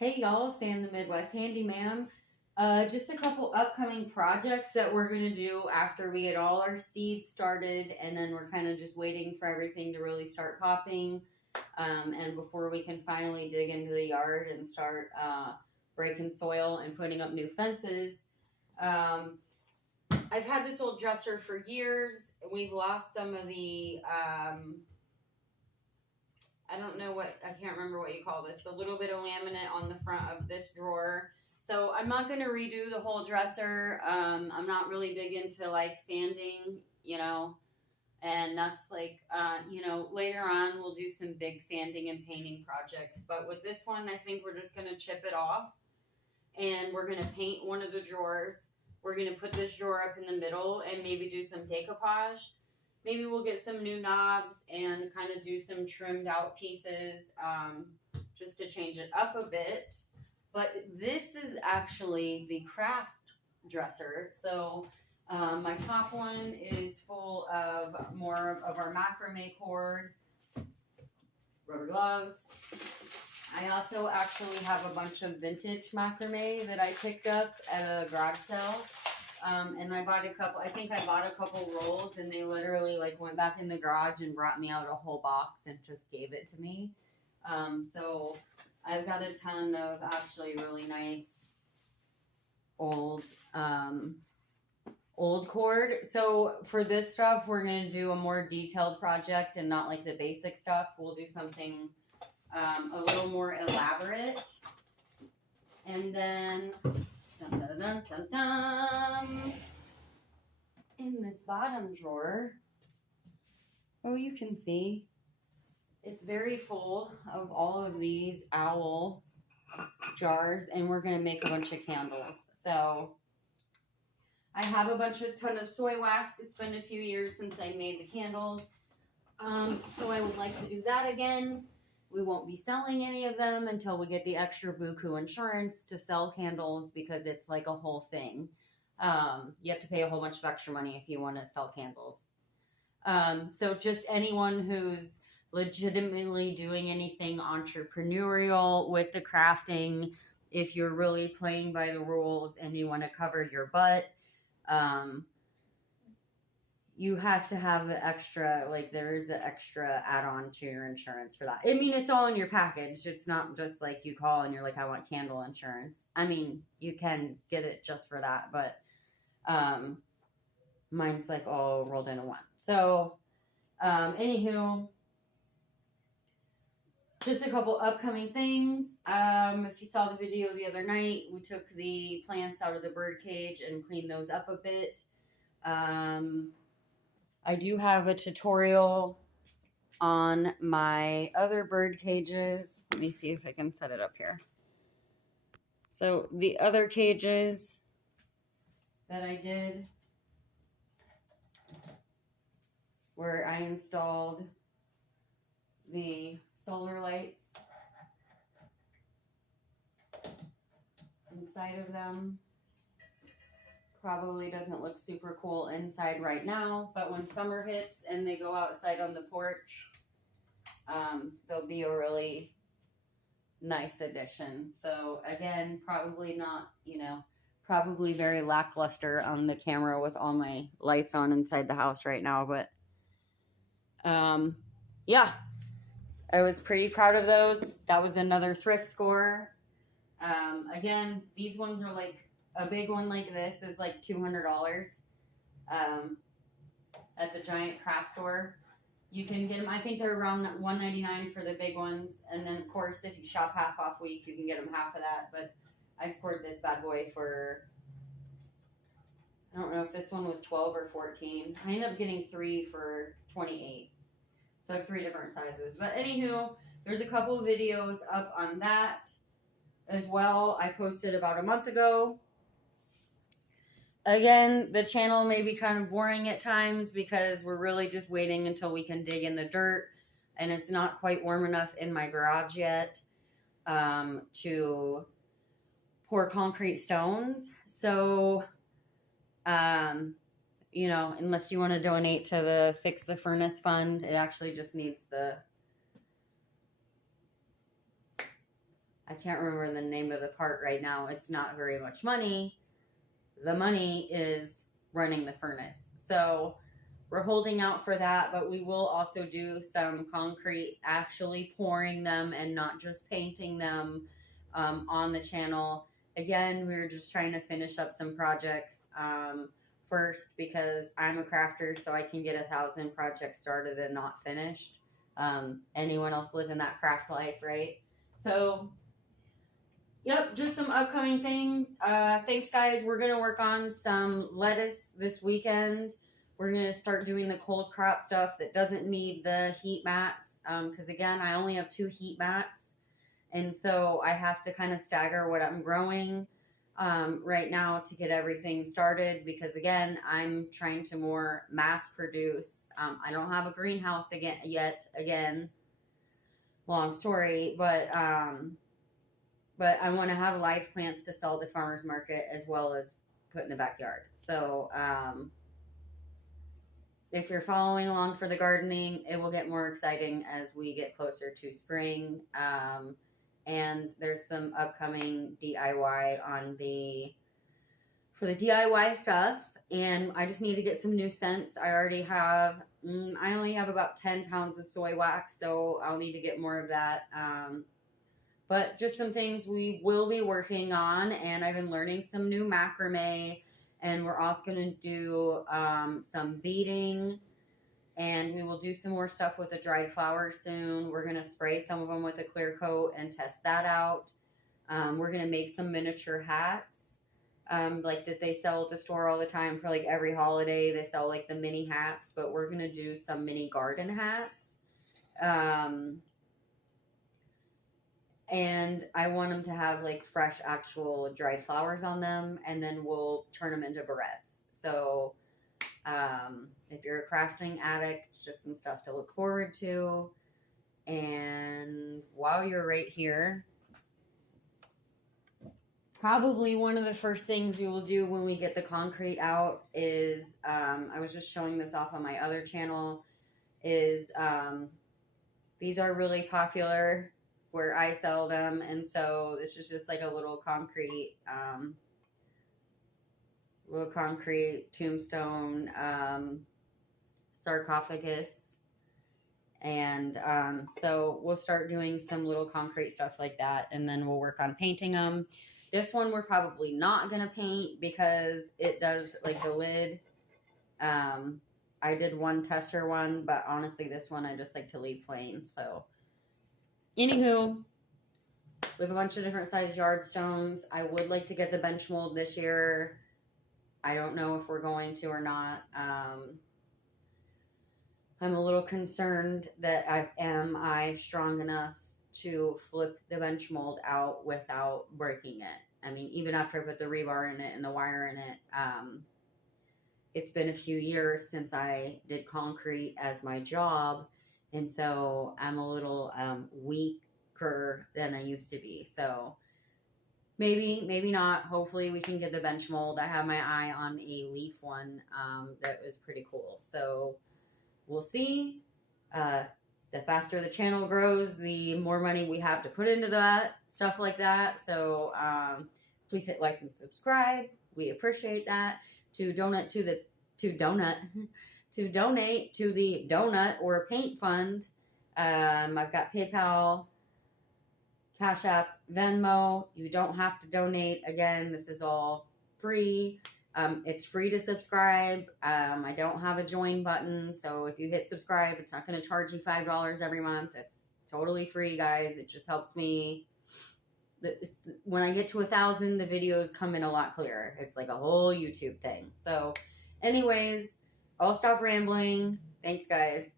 Hey y'all, Sam the Midwest Handyman. Just a couple upcoming projects that we're gonna do after we get all our seeds started, and then we're kind of just waiting for everything to really start popping, and before we can finally dig into the yard and start breaking soil and putting up new fences. Um, I've had this old dresser for years. We've lost some of the I don't know I can't remember what you call this, the little bit of laminate on the front of this drawer. So I'm not going to redo the whole dresser. I'm not really big into like sanding, and that's like, later on we'll do some big sanding and painting projects. But with this one, I think we're just going to chip it off and we're going to paint one of the drawers. We're going to put this drawer up in the middle and maybe do some decoupage. Maybe we'll get some new knobs and kind of do some trimmed out pieces, just to change it up a bit. But this is actually the craft dresser. So my top one is full of more of our macrame cord, rubber gloves. I also actually have a bunch of vintage macrame that I picked up at a garage sale. And I bought a couple rolls, and they literally like went back in the garage and brought me out a whole box and just gave it to me. So I've got a ton of actually really nice old cord. So for this stuff, we're going to do a more detailed project and not like the basic stuff. We'll do something a little more elaborate. And then dun, dun, dun, dun, dun. In this bottom drawer, you can see it's very full of all of these owl jars, and we're going to make a bunch of candles. So I have a ton of soy wax. It's been a few years since I made the candles. So I would like to do that again. We won't be selling any of them until we get the extra buku insurance to sell candles, because it's like a whole thing. You have to pay a whole bunch of extra money if you want to sell candles. So just anyone who's legitimately doing anything entrepreneurial with the crafting, if you're really playing by the rules and you want to cover your butt, you have to have the extra, like there's the extra add-on to your insurance for that. I mean, it's all in your package. It's not just like you call and you're like, I want candle insurance. I mean, you can get it just for that, but mine's like all rolled into one. So, anywho, just a couple upcoming things. If you saw the video the other night, we took the plants out of the bird cage and cleaned those up a bit. I do have a tutorial on my other bird cages. Let me see if I can set it up here. So the other cages that I did, where I installed the solar lights inside of them. Probably doesn't look super cool inside right now, but when summer hits and they go outside on the porch, they'll be a really nice addition. So again, probably not, probably very lackluster on the camera with all my lights on inside the house right now, but yeah, I was pretty proud of those. That was another thrift score. Again, these ones are like, a big one like this is like $200 at the Giant Craft Store. You can get them, I think they're around $1.99 for the big ones. And then, of course, if you shop half off week, you can get them half of that. But I scored this bad boy for, I don't know if this one was 12 or 14. I ended up getting 3 for 28. So I have 3 different sizes. But anywho, there's a couple of videos up on that as well. I posted about a month ago. Again, the channel may be kind of boring at times because we're really just waiting until we can dig in the dirt, and it's not quite warm enough in my garage yet to pour concrete stones. So, unless you want to donate to the Fix the Furnace Fund, it actually just needs the I can't remember the name of the part right now. It's not very much money. The money is running the furnace. So we're holding out for that, but we will also do some concrete, actually pouring them and not just painting them on the channel. Again, we're just trying to finish up some projects first, because I'm a crafter, so I can get 1,000 projects started and not finished. Anyone else living that craft life, right? So, yep, just some upcoming things. Thanks, guys. We're going to work on some lettuce this weekend. We're going to start doing the cold crop stuff that doesn't need the heat mats, because, again, I only have 2 heat mats, and so I have to kind of stagger what I'm growing right now to get everything started, because, again, I'm trying to more mass produce. I don't have a greenhouse yet, long story, but I want to have live plants to sell to farmers market as well as put in the backyard. So if you're following along for the gardening, it will get more exciting as we get closer to spring. And there's some upcoming DIY for the DIY stuff. And I just need to get some new scents. I only have about 10 pounds of soy wax, so I'll need to get more of that. But just some things we will be working on, and I've been learning some new macrame, and we're also going to do some beading, and we will do some more stuff with the dried flowers soon. We're going to spray some of them with a clear coat and test that out. We're going to make some miniature hats, like that they sell at the store all the time for like every holiday. They sell like the mini hats, but we're going to do some mini garden hats. And I want them to have like fresh, actual dried flowers on them, and then we'll turn them into barrettes. So if you're a crafting addict, just some stuff to look forward to. And while you're right here, probably one of the first things we will do when we get the concrete out is, I was just showing this off on my other channel, is these are really popular where I sell them, and so this is just like a little concrete tombstone sarcophagus, and so we'll start doing some little concrete stuff like that, and then we'll work on painting them. This one we're probably not gonna paint because it does like the lid. I did one tester one, but honestly this one I just like to leave plain. So anywho, we have a bunch of different size yard stones. I would like to get the bench mold this year. I don't know if we're going to or not. I'm a little concerned that am I strong enough to flip the bench mold out without breaking it. I mean, even after I put the rebar in it and the wire in it, it's been a few years since I did concrete as my job. And so I'm a little weaker than I used to be. So maybe not. Hopefully we can get the bench mold. I have my eye on a leaf one that was pretty cool. So we'll see. The faster the channel grows, the more money we have to put into that, stuff like that. So please hit like and subscribe. We appreciate that. To donate to the donut or paint fund. I've got PayPal, Cash App, Venmo. You don't have to donate. Again, this is all free. It's free to subscribe. I don't have a join button, so if you hit subscribe, it's not going to charge you $5 every month. It's totally free, guys. It just helps me. When I get to 1,000, the videos come in a lot clearer. It's like a whole YouTube thing. So anyways, I'll stop rambling. Thanks, guys.